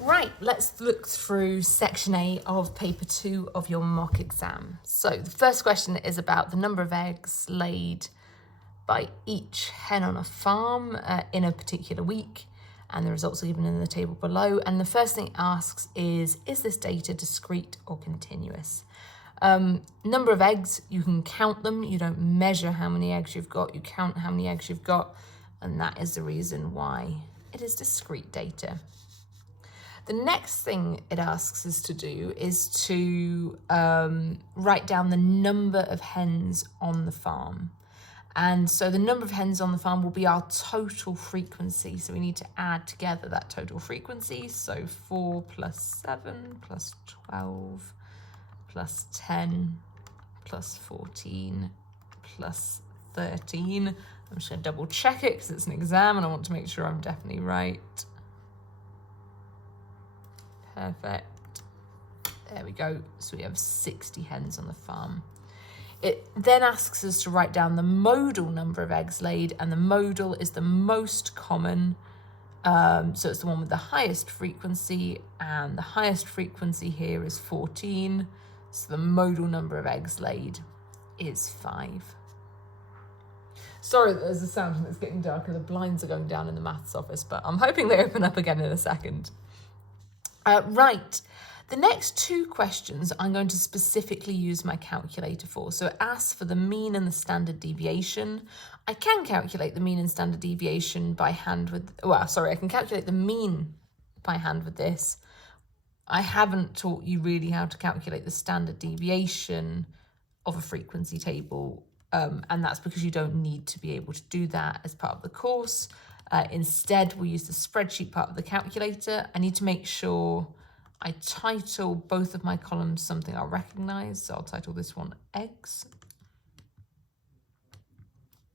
Right, let's look through section A of paper 2 of your mock exam. So the first question is about the number of eggs laid by each hen on a farm in a particular week, and the results are given in the table below. And the first thing it asks is this data discrete or continuous? Number of eggs, you can count them. You don't measure how many eggs you've got, you count how many eggs you've got, and that is the reason why it is discrete data. The next thing it asks us to do is to write down the number of hens on the farm. And so the number of hens on the farm will be our total frequency. So we need to add together that total frequency. So 4 plus 7 plus 12 plus 10 plus 14 plus 13. I'm just going to double check it because it's an exam and I want to make sure I'm definitely right. Perfect. There we go. So we have 60 hens on the farm. It then asks us to write down the modal number of eggs laid, and the modal is the most common. So it's the one with the highest frequency, and the highest frequency here is 14. So the modal number of eggs laid is 5. Sorry that there's a sound and it's getting darker. The blinds are going down in the maths office, but I'm hoping they open up again in a second. Right, the next two questions I'm going to specifically use my calculator for. So it asks for the mean and the standard deviation. I can calculate the mean and standard deviation by hand with, I can calculate the mean by hand with this. I haven't taught you really how to calculate the standard deviation of a frequency table, and that's because you don't need to be able to do that as part of the course. Instead, we'll use the spreadsheet part of the calculator. I need to make sure I title both of my columns something I'll recognize. So I'll title this one eggs.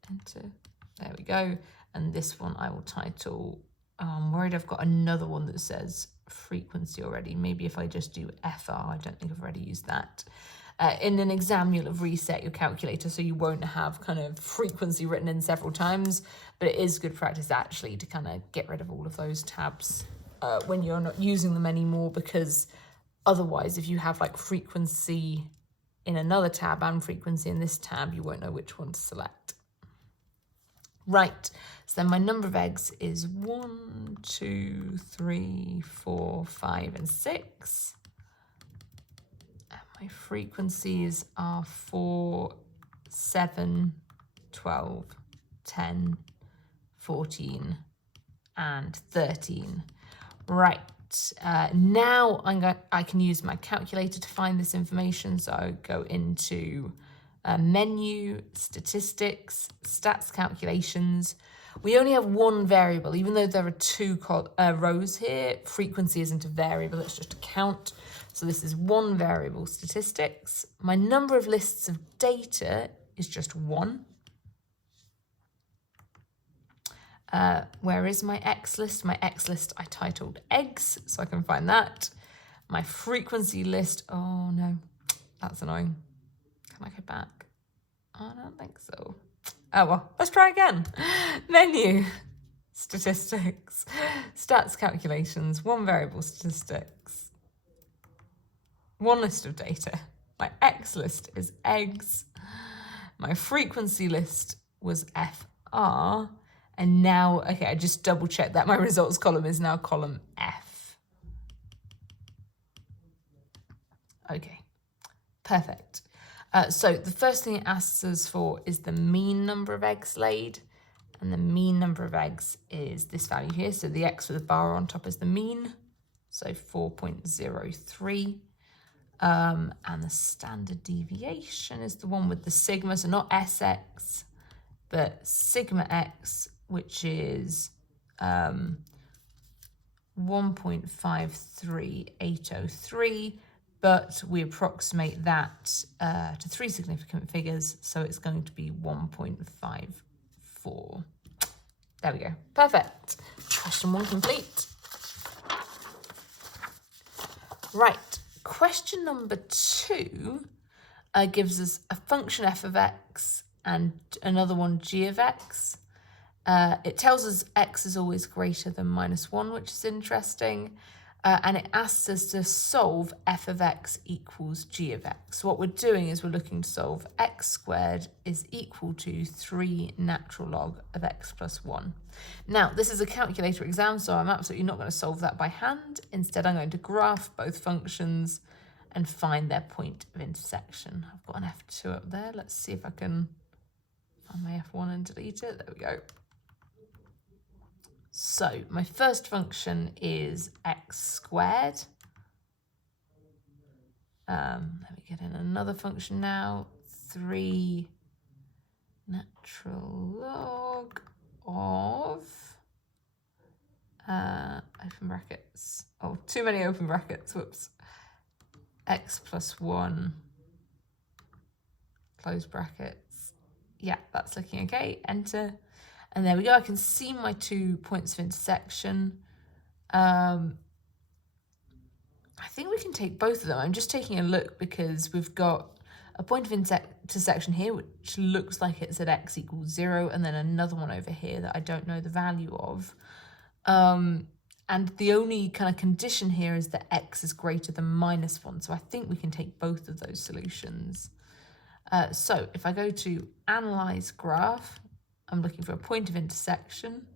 Enter. There we go. And this one I will title, I'm worried I've got another one that says frequency already. Maybe if I just do FR, I don't think I've already used that. In an exam, you'll have reset your calculator, so you won't have kind of frequency written in several times, but it is good practice actually to kind of get rid of all of those tabs when you're not using them anymore, because otherwise if you have like frequency in another tab and frequency in this tab, you won't know which one to select. Right, so then my number of eggs is 1, 2, 3, 4, 5, and 6. My frequencies are 4, 7, 12, 10, 14, and 13. Right, now I can use my calculator to find this information. So I go into menu, statistics, stats calculations. We only have one variable, even though there are two rows here. Frequency isn't a variable, it's just a count. So this is one variable, statistics. My number of lists of data is just 1. Where is my X list? My X list I titled eggs, so I can find that. My frequency list, oh no, that's annoying. Can I go back? I don't think so. Oh well, let's try again. Menu, statistics, stats calculations, one variable, statistics. One list of data. My X list is eggs. My frequency list was FR. And now, okay, I just double checked that my results column is now column F. Okay, perfect. So the first thing it asks us for is the mean number of eggs laid. And the mean number of eggs is this value here. So the X with a bar on top is the mean. So 4.03. And the standard deviation is the one with the sigma, so not SX, but sigma X, which is 1.53803, but we approximate that to 3 significant figures, so it's going to be 1.54. There we go. Perfect. Question 1 complete. Right. Question number 2 gives us a function f of x and another one g of x. It tells us x is always greater than -1, which is interesting. and it asks us to solve f of x equals g of x. So what we're doing is we're looking to solve x squared is equal to 3 natural log of x plus 1. Now, this is a calculator exam, so I'm absolutely not going to solve that by hand. Instead, I'm going to graph both functions and find their point of intersection. I've got an F2 up there. Let's see if I can find my F1 and delete it. There we go. So my first function is x squared. Let me get in another function now. 3 natural log of, open brackets. Oh, too many open brackets, whoops. X plus 1, close brackets. Yeah, that's looking okay. Enter. And there we go. I can see my 2 points of intersection. I think we can take both of them. I'm just taking a look because we've got a point of intersection here, which looks like it's at x equals 0, and then another one over here that I don't know the value of. And the only kind of condition here is that x is greater than -1. So I think we can take both of those solutions. So if I go to Analyze Graph, I'm looking for a point of intersection.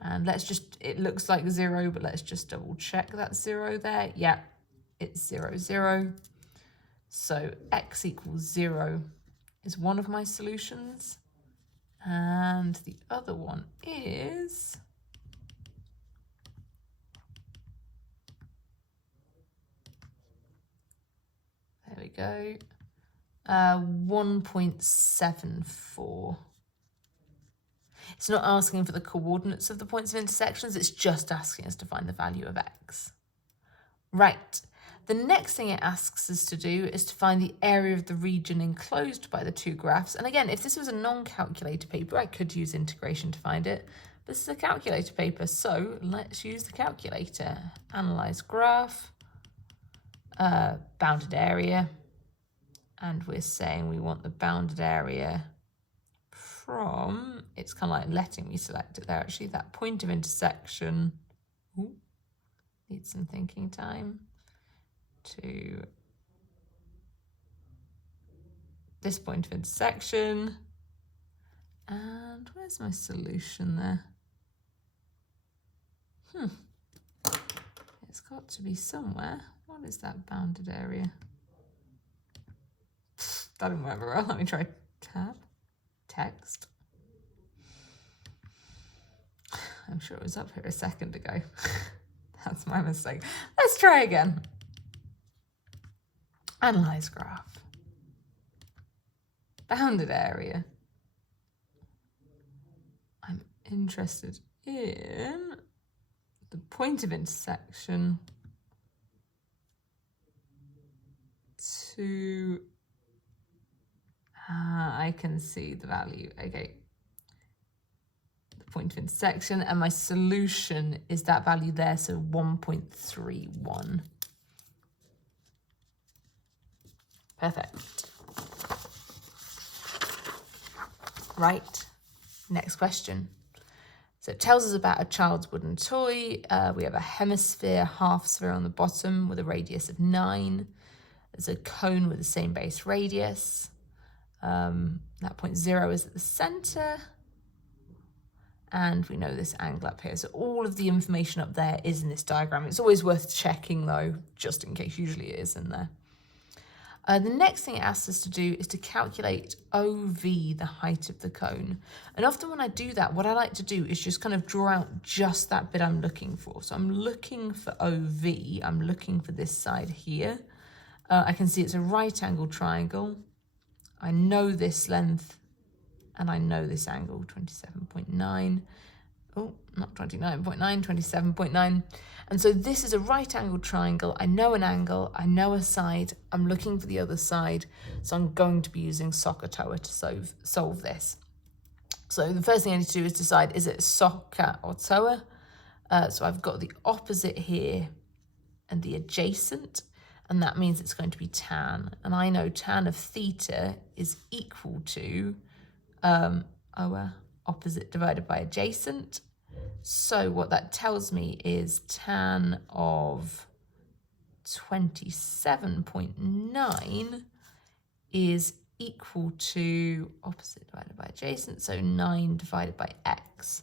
And let's just, it looks like 0, but let's just double check that's 0 there. Yeah, it's 0, 0. So x equals 0 is one of my solutions. And the other one is... there we go. 1.74. It's not asking for the coordinates of the points of intersections, it's just asking us to find the value of x. Right, the next thing it asks us to do is to find the area of the region enclosed by the 2 graphs. And again, if this was a non-calculator paper, I could use integration to find it. This is a calculator paper, so let's use the calculator. Analyze graph, bounded area, and we're saying we want the bounded area from, it's kind of like letting me select it there actually, that point of intersection, ooh, need some thinking time, to this point of intersection. And where's my solution there? It's got to be somewhere. What is that bounded area? That didn't work very well. Let me try tab. Text. I'm sure it was up here a second ago. That's my mistake. Let's try again. Analyze graph. Bounded area. I'm interested in the point of intersection to... I can see the value, okay. The point of intersection, and my solution is that value there, so 1.31. Perfect. Right, next question. So it tells us about a child's wooden toy. We have a hemisphere, half sphere on the bottom with a radius of 9. There's a cone with the same base radius. That point 0 is at the center, and we know this angle up here. So all of the information up there is in this diagram. It's always worth checking though, just in case. Usually it is in there. The next thing it asks us to do is to calculate OV, the height of the cone. And often when I do that, what I like to do is just kind of draw out just that bit I'm looking for. So I'm looking for OV, I'm looking for this side here. I can see it's a right angle triangle. I know this length, and I know this angle, 27.9. Oh, not 29.9, 27.9. And so this is a right angle triangle. I know an angle, I know a side, I'm looking for the other side. So I'm going to be using SOHCAHTOA to solve this. So the first thing I need to do is decide, is it SOHCAH or TOA? So I've got the opposite here and the adjacent. And that means it's going to be tan. And I know tan of theta is equal to OA, opposite divided by adjacent. So what that tells me is tan of 27.9 is equal to opposite divided by adjacent, so 9 divided by x.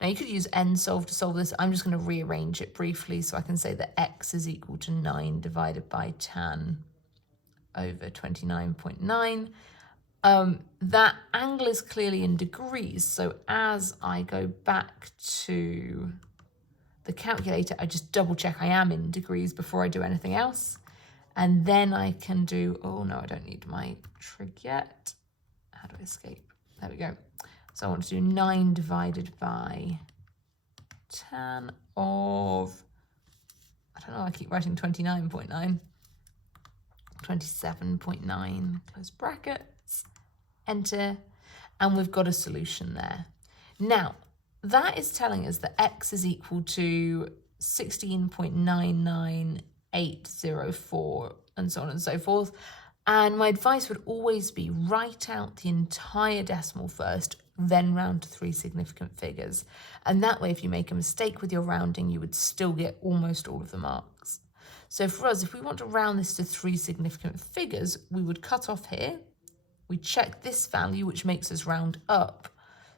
Now you could use nsolve to solve this. I'm just going to rearrange it briefly so I can say that x is equal to 9 divided by tan over 29.9. That angle is clearly in degrees, so as I go back to the calculator, I just double check I am in degrees before I do anything else. And then I can do, oh no, I don't need my trig yet. How do I escape? There we go. So I want to do 9 divided by tan of, I don't know, I keep writing 29.9. 27.9, close brackets, enter, and we've got a solution there. Now, that is telling us that x is equal to 16.99804, and so on and so forth. And my advice would always be write out the entire decimal first, then round to 3 significant figures. And that way, if you make a mistake with your rounding, you would still get almost all of the marks. So for us, if we want to round this to 3 significant figures, we would cut off here. We check this value, which makes us round up.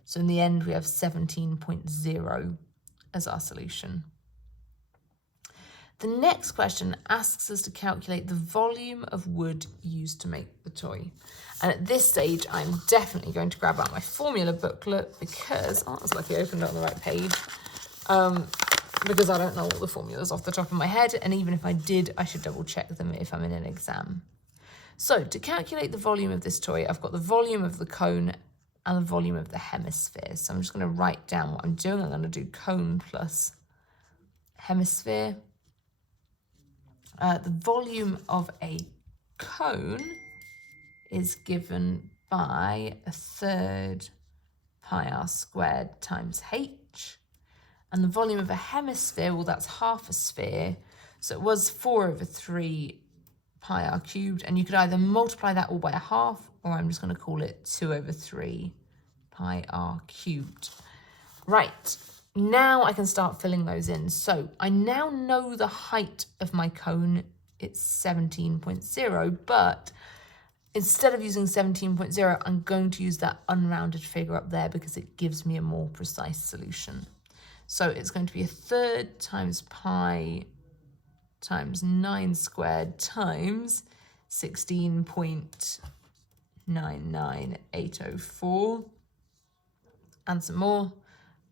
So in the end, we have 17.0 as our solution. The next question asks us to calculate the volume of wood used to make the toy. And at this stage, I'm definitely going to grab out my formula booklet because, oh, I was lucky I opened it on the right page. Because I don't know all the formulas off the top of my head, and even if I did, I should double check them if I'm in an exam. So to calculate the volume of this toy, I've got the volume of the cone and the volume of the hemisphere. So I'm just going to write down what I'm doing. I'm going to do cone plus hemisphere. The volume of a cone is given by 1/3 pi r squared times h. And the volume of a hemisphere, well, that's half a sphere. So it was 4/3 pi r cubed. And you could either multiply that all by a half, or I'm just going to call it 2/3 pi r cubed. Right, now I can start filling those in. So I now know the height of my cone. It's 17.0, but instead of using 17.0, I'm going to use that unrounded figure up there because it gives me a more precise solution. So it's going to be 1/3 times pi times 9 squared times 16.99804 and some more,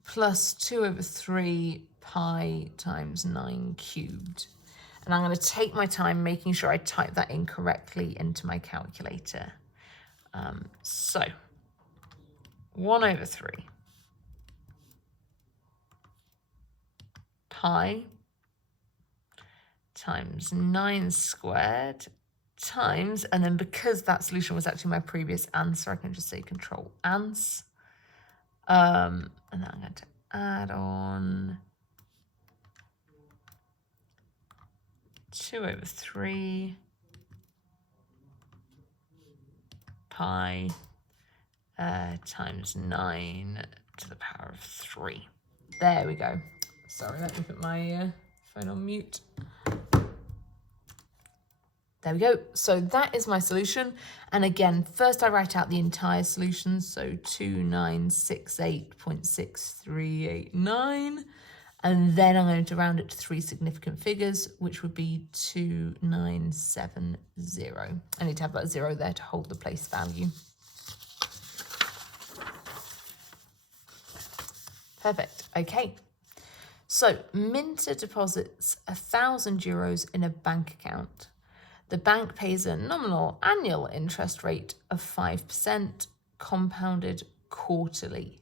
plus 2/3 pi times 9 cubed. And I'm going to take my time making sure I type that in correctly into my calculator. So 1/3 pi times 9 squared times, and then because that solution was actually my previous answer, I can just say control ans. And then I'm going to add on 2/3 pi times 9 to the power of 3. There we go. Sorry, let me put my phone on mute. There we go. So that is my solution. And again, first I write out the entire solution. So 2968.6389. And then I'm going to round it to 3 significant figures, which would be 2970. I need to have that 0 there to hold the place value. Perfect. Okay. So Minter deposits €1,000 in a bank account. The bank pays a nominal annual interest rate of 5%, compounded quarterly.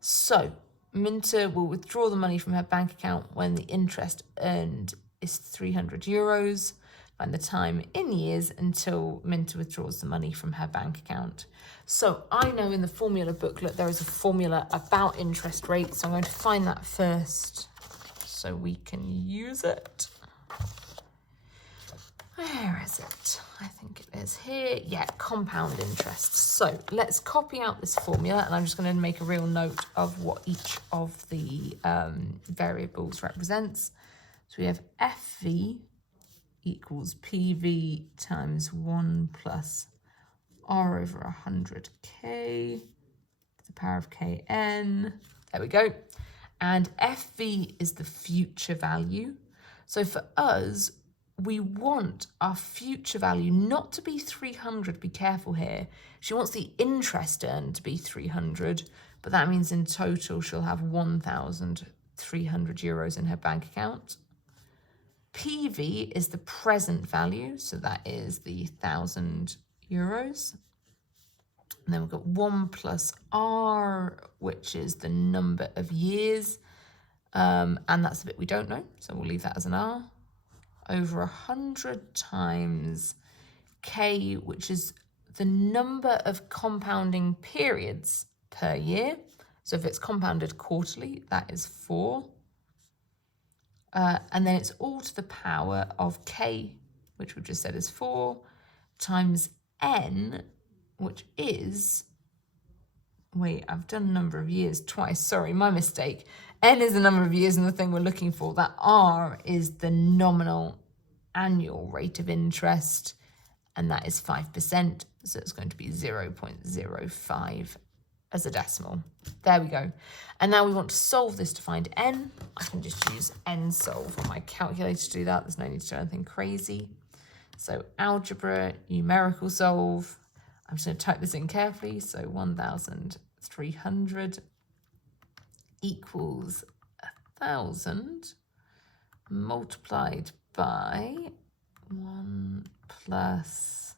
So Minter will withdraw the money from her bank account when the interest earned is €300. Find the time in years until Minter withdraws the money from her bank account. So I know in the formula booklet there is a formula about interest rates. So I'm going to find that first so we can use it. Where is it? I think it is here. Yeah, compound interest. So let's copy out this formula, and I'm just going to make a real note of what each of the variables represents. So we have FV equals PV times 1 plus R over 100k to the power of kn. There we go. And FV is the future value. So for us, we want our future value not to be 300, be careful here. She wants the interest earned to be 300, but that means in total she'll have 1,300 euros in her bank account. PV is the present value, so that is the 1,000 euros. And then we've got 1 plus R, which is the number of years. And that's the bit we don't know, so we'll leave that as an R. Over 100 times K, which is the number of compounding periods per year. So if it's compounded quarterly, that is 4. And then it's all to the power of K, which we've just said is 4, times N, which is, wait, I've done number of years twice. Sorry, my mistake. N is the number of years and the thing we're looking for. That R is the nominal annual rate of interest, and that is 5%. So it's going to be 0.05 as a decimal. There we go. And now we want to solve this to find N. I can just use NSolve on my calculator to do that. There's no need to do anything crazy. So algebra, numerical solve. I'm just going to type this in carefully. So 1,300 equals 1,000 multiplied by 1 plus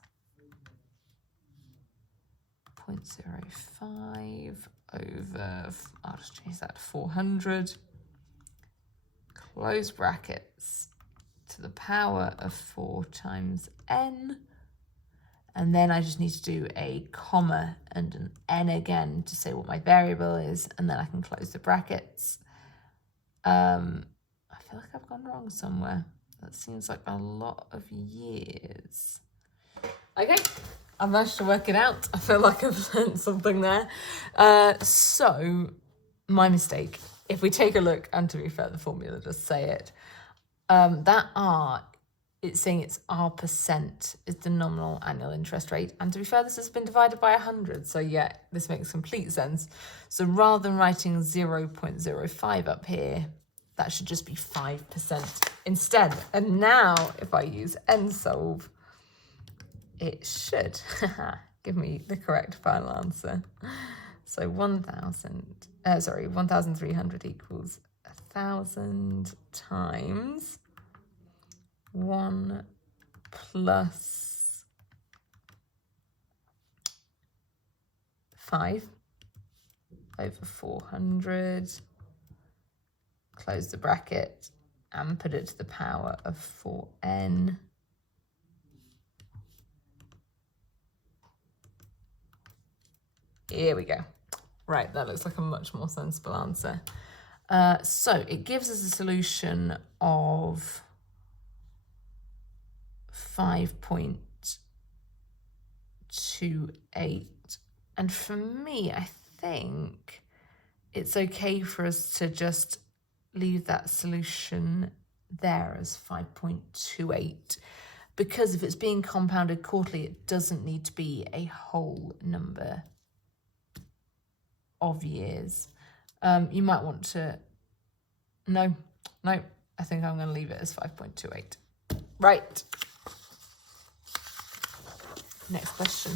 0.05 over, I'll just change that to 400, close brackets, to the power of 4 times n. And then I just need to do a comma and an n again to say what my variable is, and then I can close the brackets. I feel like I've gone wrong somewhere. That seems like a lot of years. Okay, I've managed to work it out. I feel like I've learned something there. So, my mistake. If we take a look, and to be fair, the formula does say it, that R, it's saying it's R% is the nominal annual interest rate. And to be fair, this has been divided by 100. So yeah, this makes complete sense. So rather than writing 0.05 up here, that should just be 5% instead. And now if I use NSolve, it should give me the correct final answer. So 1,300 equals 1,000 times 1 plus 5 over 400, close the bracket and put it to the power of 4n. Here we go. Right, that looks like a much more sensible answer. So it gives us a solution of 5.28. And for me, I think it's okay for us to just leave that solution there as 5.28, because if it's being compounded quarterly, it doesn't need to be a whole number of years. You might want to, no, I think I'm going to leave it as 5.28. Right. Next question.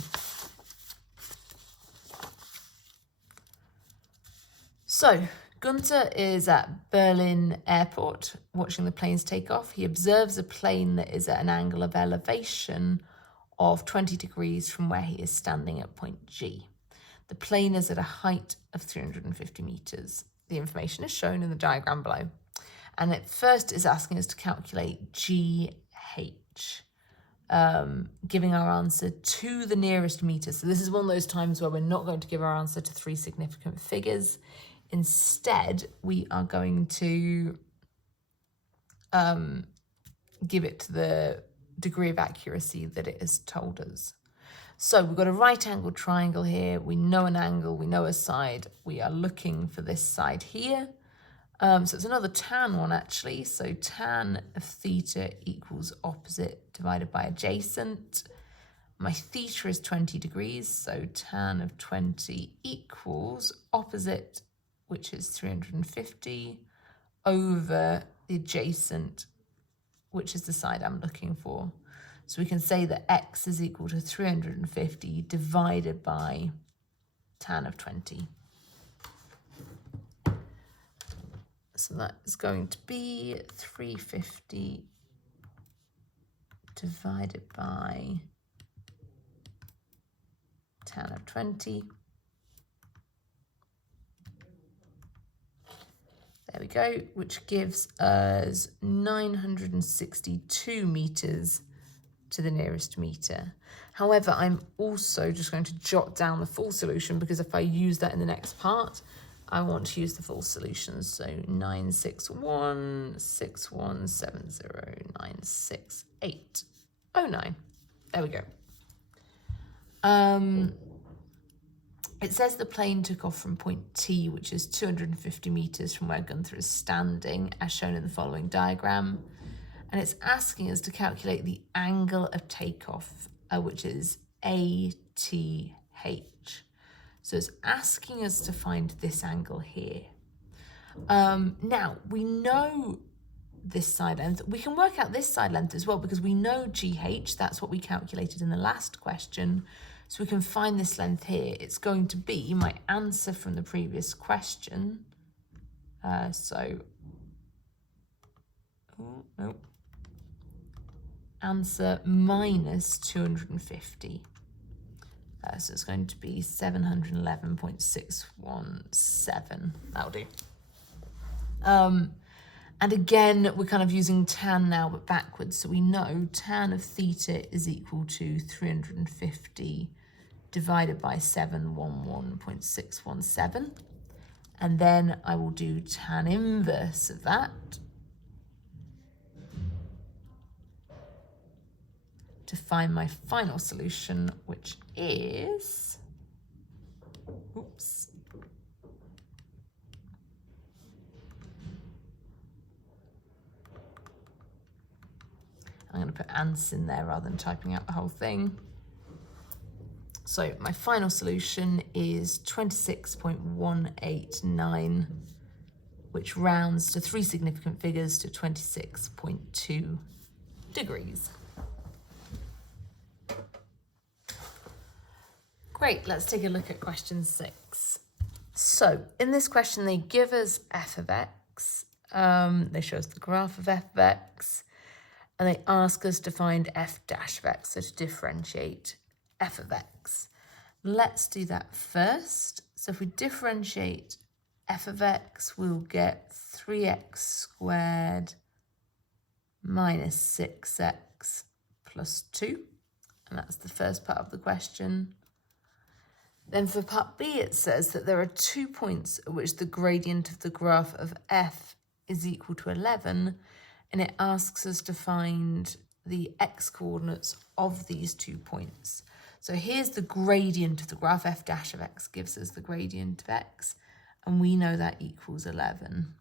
So, Gunther is at Berlin Airport watching the planes take off. He observes a plane that is at an angle of elevation of 20 degrees from where he is standing at point G. The plane is at a height of 350 meters. The information is shown in the diagram below. And it first is asking us to calculate GH, giving our answer to the nearest meter. So this is one of those times where we're not going to give our answer to 3 significant figures. Instead, we are going to give it to degree of accuracy that it has told us. So we've got a right angled triangle here. We know an angle, we know a side. We are looking for this side here. So it's another tan one actually. So tan of theta equals opposite divided by adjacent. My theta is 20 degrees, so tan of 20 equals opposite, which is 350, over the adjacent, which is the side I'm looking for. So we can say that x is equal to 350 divided by tan of 20. So that is going to be 350 divided by tan of 20. There we go, which gives us 962 meters to the nearest meter. However, I'm also just going to jot down the full solution because if I use that in the next part, I want to use the full solution. So 96161709689. There we go. It says the plane took off from point T, which is 250 meters from where Gunther is standing, as shown in the following diagram. And it's asking us to calculate the angle of takeoff, which is ATH. So it's asking us to find this angle here. Now, we know this side length. We can work out this side length as well because we know GH, that's what we calculated in the last question. So we can find this length here. It's going to be my answer from the previous question. Answer minus 250. So it's going to be 711.617. That'll do. And again, we're kind of using tan now, but backwards. So we know tan of theta is equal to 350 divided by 711.617. And then I will do tan inverse of that to find my final solution, which is, oops. I'm going to put ants in there rather than typing out the whole thing. So my final solution is 26.189, which rounds to 3 significant figures to 26.2 degrees. Great, let's take a look at question 6. So in this question, they give us f of x. They show us the graph of f of x. And they ask us to find f dash of x, so to differentiate f of x. Let's do that first. So if we differentiate f of x, we'll get 3x squared minus 6x plus 2. And that's the first part of the question. Then for part B, it says that there are 2 points at which the gradient of the graph of f is equal to 11, and it asks us to find the x-coordinates of these 2 points. So here's the gradient of the graph. F dash of x gives us the gradient of x, and we know that equals 11.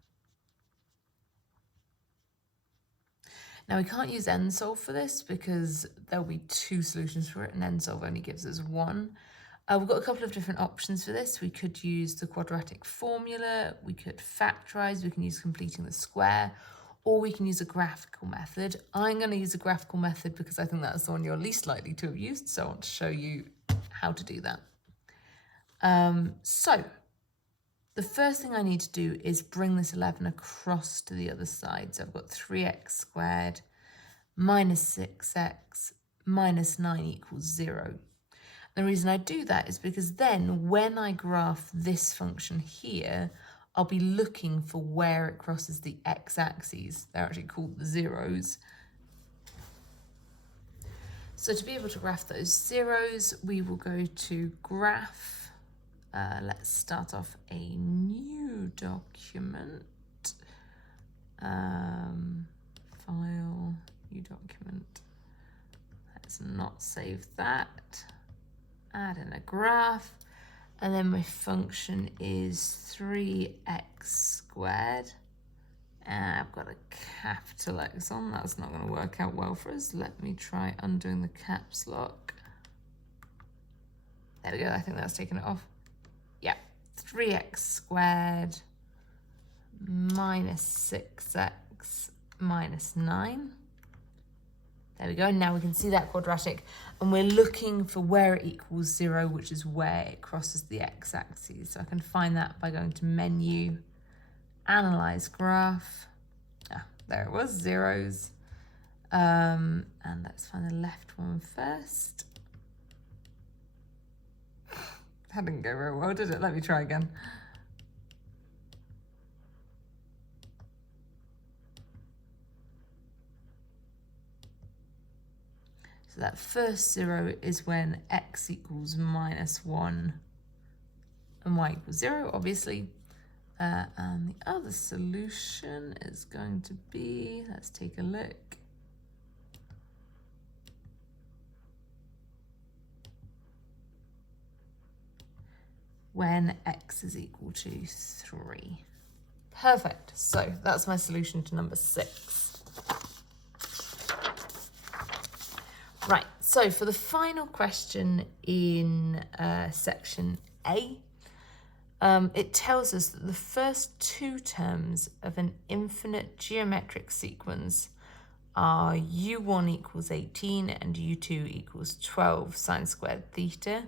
Now we can't use nsolve for this because there'll be 2 solutions for it, and nsolve only gives us 1. We've got a couple of different options for this. We could use the quadratic formula, we could factorize, we can use completing the square, or we can use a graphical method. I'm going to use a graphical method because I think that's the one you're least likely to have used, so I want to show you how to do that. So the first thing I need to do is bring this 11 across to the other side. So I've got 3x squared minus 6x minus 9 equals 0. The reason I do that is because then when I graph this function here, I'll be looking for where it crosses the x-axes. They're actually called the zeros. So to be able to graph those zeros, we will go to graph. Let's start off a new document. File, new document. Let's not save that. Add in a graph. And then my function is 3x squared. And I've got a capital X on. That's not going to work out well for us. Let me try undoing the caps lock. There we go. I think that's taken it off. Yeah. 3x squared minus 6x minus 9. There we go. Now we can see that quadratic, and we're looking for where it equals 0, which is where it crosses the x-axis. So I can find that by going to Menu, Analyze Graph. Ah, there it was, zeros. And let's find the left one first. That didn't go very well, did it? Let me try again. So that first 0 is when x equals -1 and y equals 0, obviously. And the other solution is going to be, let's take a look. When x is equal to 3. Perfect. So that's my solution to number 6. Right, so for the final question in section A, it tells us that the first 2 terms of an infinite geometric sequence are u1 equals 18 and u2 equals 12 sine squared theta.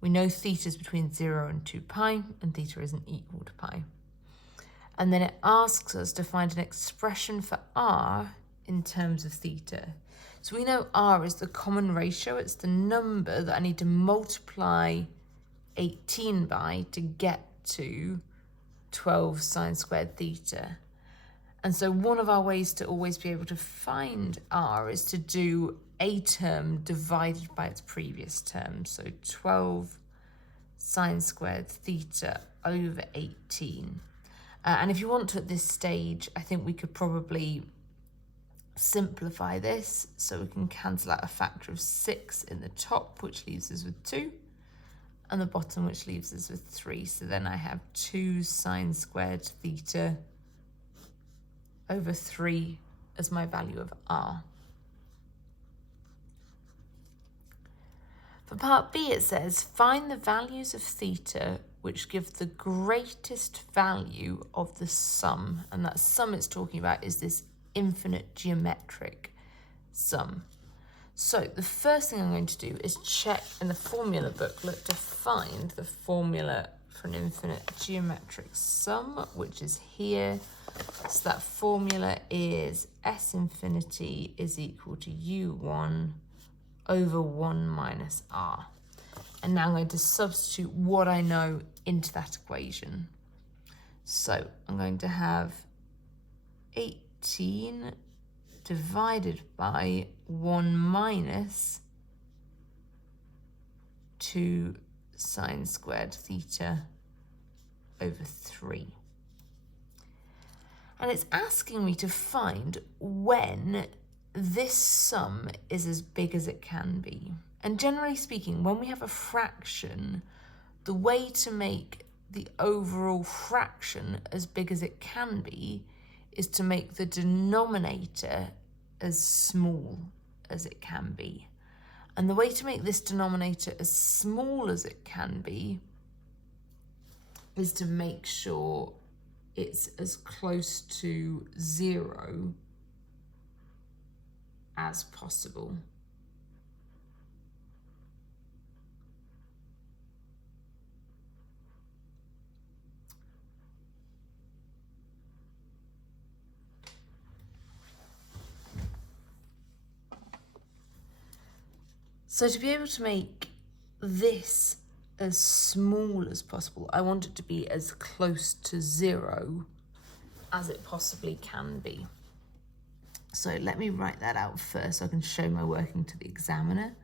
We know theta is between 0 and 2 pi, and theta isn't equal to pi. And then it asks us to find an expression for r in terms of theta. So we know r is the common ratio. It's the number that I need to multiply 18 by to get to 12 sine squared theta. And so one of our ways to always be able to find r is to do a term divided by its previous term. So 12 sine squared theta over 18. And if you want to at this stage, I think we could probably simplify this. So we can cancel out a factor of 6 in the top, which leaves us with 2, and the bottom, which leaves us with 3. So then I have 2 sine squared theta over 3 as my value of r. For part B, it says, find the values of theta which give the greatest value of the sum. And that sum it's talking about is this infinite geometric sum. So the first thing I'm going to do is check in the formula booklet to find the formula for an infinite geometric sum, which is here. So that formula is S infinity is equal to U1 over 1 minus R. And now I'm going to substitute what I know into that equation. So I'm going to have 18 divided by 1 minus 2 sine squared theta over 3. And it's asking me to find when this sum is as big as it can be. And generally speaking, when we have a fraction, the way to make the overall fraction as big as it can be is to make the denominator as small as it can be. And the way to make this denominator as small as it can be is to make sure it's as close to 0 as possible. So to be able to make this as small as possible, I want it to be as close to 0 as it possibly can be. So let me write that out first so I can show my working to the examiner.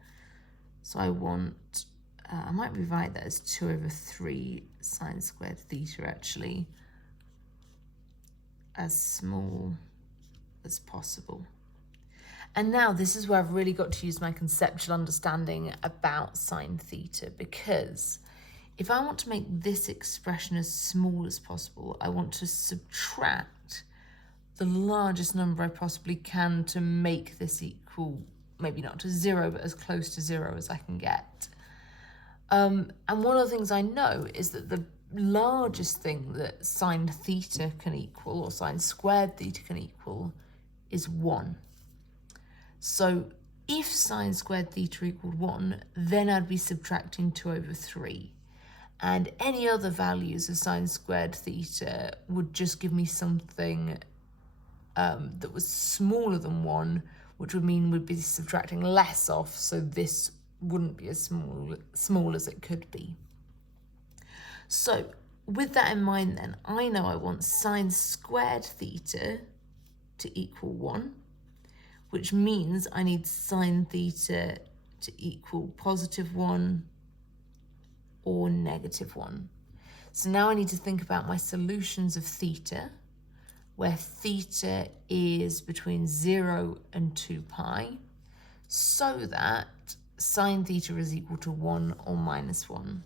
So I want, I might rewrite that as 2 over 3 sine squared theta actually, as small as possible. And now this is where I've really got to use my conceptual understanding about sine theta, because if I want to make this expression as small as possible, I want to subtract the largest number I possibly can to make this equal, maybe not to 0, but as close to 0 as I can get. And one of the things I know is that the largest thing that sine theta can equal, or sine squared theta can equal, is 1. So if sine squared theta equaled 1, then I'd be subtracting 2 over 3. And any other values of sine squared theta would just give me something that was smaller than 1, which would mean we'd be subtracting less off, so this wouldn't be as small as it could be. So with that in mind then, I know I want sine squared theta to equal 1, which means I need sine theta to equal positive 1 or negative 1. So now I need to think about my solutions of theta, where theta is between 0 and 2 pi, so that sine theta is equal to 1 or minus 1.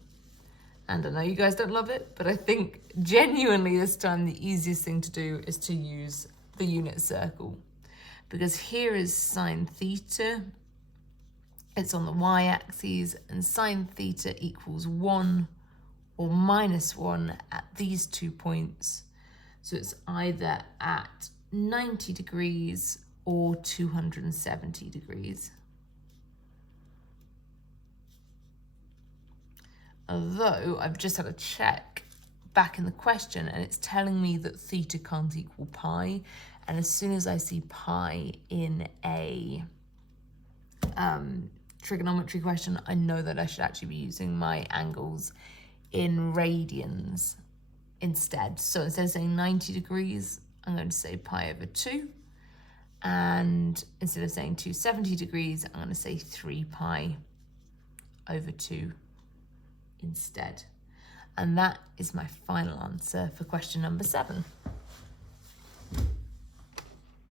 And I know you guys don't love it, but I think genuinely this time the easiest thing to do is to use the unit circle. Because here is sine theta, it's on the y-axis, and sine theta equals 1 or minus 1 at these 2 points. So it's either at 90 degrees or 270 degrees. Although I've just had a check back in the question and it's telling me that theta can't equal pi. And as soon as I see pi in a trigonometry question, I know that I should actually be using my angles in radians instead. So instead of saying 90 degrees, I'm going to say pi over 2. And instead of saying 270 degrees, I'm going to say 3 pi over 2 instead. And that is my final answer for question number 7.